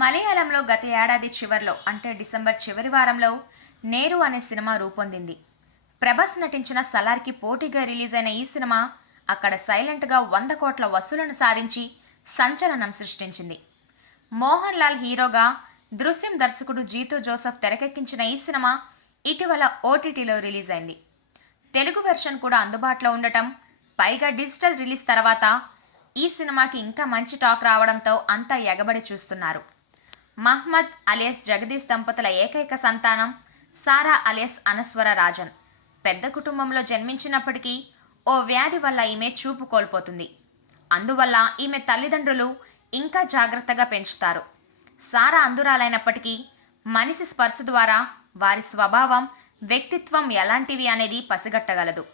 మలయాళంలో గత ఏడాది చివర్లో అంటే డిసెంబర్ చివరి వారంలో నేరు అనే సినిమా రూపొందింది. ప్రభాస్ నటించిన సలార్కి పోటీగా రిలీజ్ అయిన ఈ సినిమా అక్కడ సైలెంట్గా 100 కోట్ల వసూలను సాధించి సంచలనం సృష్టించింది. మోహన్ లాల్ హీరోగా దృశ్యం దర్శకుడు జీతూ జోసెఫ్ తెరకెక్కించిన ఈ సినిమా ఇటీవల ఓటీటీలో రిలీజ్ అయింది. తెలుగు వెర్షన్ కూడా అందుబాటులో ఉండటం, పైగా డిజిటల్ రిలీజ్ తర్వాత ఈ సినిమాకి ఇంకా మంచి టాక్ రావడంతో అంతా ఎగబడి చూస్తున్నారు. మహ్మద్ అలియాస్ జగదీష్ దంపతుల ఏకైక సంతానం సారా అలియాస్ అనస్వర రాజన్. పెద్ద కుటుంబంలో జన్మించినప్పటికీ ఓ వ్యాధి వల్ల ఈమె చూపు కోల్పోతుంది. అందువల్ల ఈమె తల్లిదండ్రులు ఇంకా జాగ్రత్తగా పెంచుతారు. సారా అంధురాలైనప్పటికీ మనిషి స్పర్శ ద్వారా వారి స్వభావం, వ్యక్తిత్వం ఎలాంటివి అనేది పసిగట్టగలదు.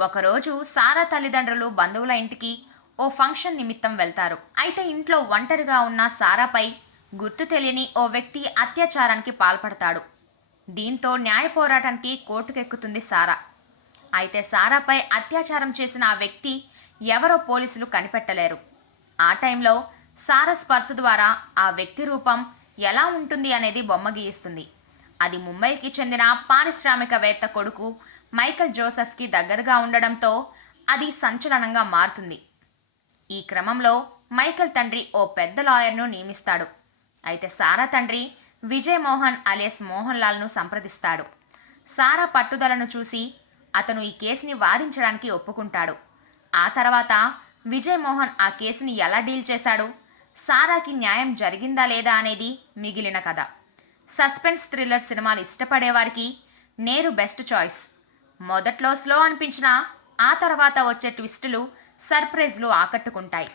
ఒకరోజు సారా తల్లిదండ్రులు బంధువుల ఇంటికి ఓ ఫంక్షన్ నిమిత్తం వెళ్తారు. అయితే ఇంట్లో ఒంటరిగా ఉన్న సారాపై గుర్తు తెలియని ఓ వ్యక్తి అత్యాచారానికి పాల్పడతాడు. దీంతో న్యాయ పోరాటానికి కోర్టుకెక్కుతుంది సారా. అయితే సారాపై అత్యాచారం చేసిన ఆ వ్యక్తి ఎవరో పోలీసులు కనిపెట్టలేరు. ఆ టైంలో సారా స్పర్శ ద్వారా ఆ వ్యక్తి రూపం ఎలా ఉంటుంది అనేది బొమ్మ గీయిస్తుంది. అది ముంబైకి చెందిన పారిశ్రామికవేత్త కొడుకు మైకల్ జోసెఫ్కి దగ్గరగా ఉండడంతో అది సంచలనంగా మారుతుంది. ఈ క్రమంలో మైకల్ తండ్రి ఓ పెద్ద లాయర్ను నియమిస్తాడు. అయితే సారా తండ్రి విజయ్ మోహన్ అలియాస్ మోహన్ లాల్ను సంప్రదిస్తాడు. సారా పట్టుదలను చూసి అతను ఈ కేసుని వాదించడానికి ఒప్పుకుంటాడు. ఆ తర్వాత విజయ్ మోహన్ ఆ కేసుని ఎలా డీల్ చేశాడు, సారాకి న్యాయం జరిగిందా లేదా అనేది మిగిలిన కథ. సస్పెన్స్ థ్రిల్లర్ సినిమాలు ఇష్టపడేవారికి నేరు బెస్ట్ చాయిస్. మొదట్లో స్లో అనిపించినా ఆ తర్వాత వచ్చే ట్విస్టులు, సర్ప్రైజ్లు ఆకట్టుకుంటాయి.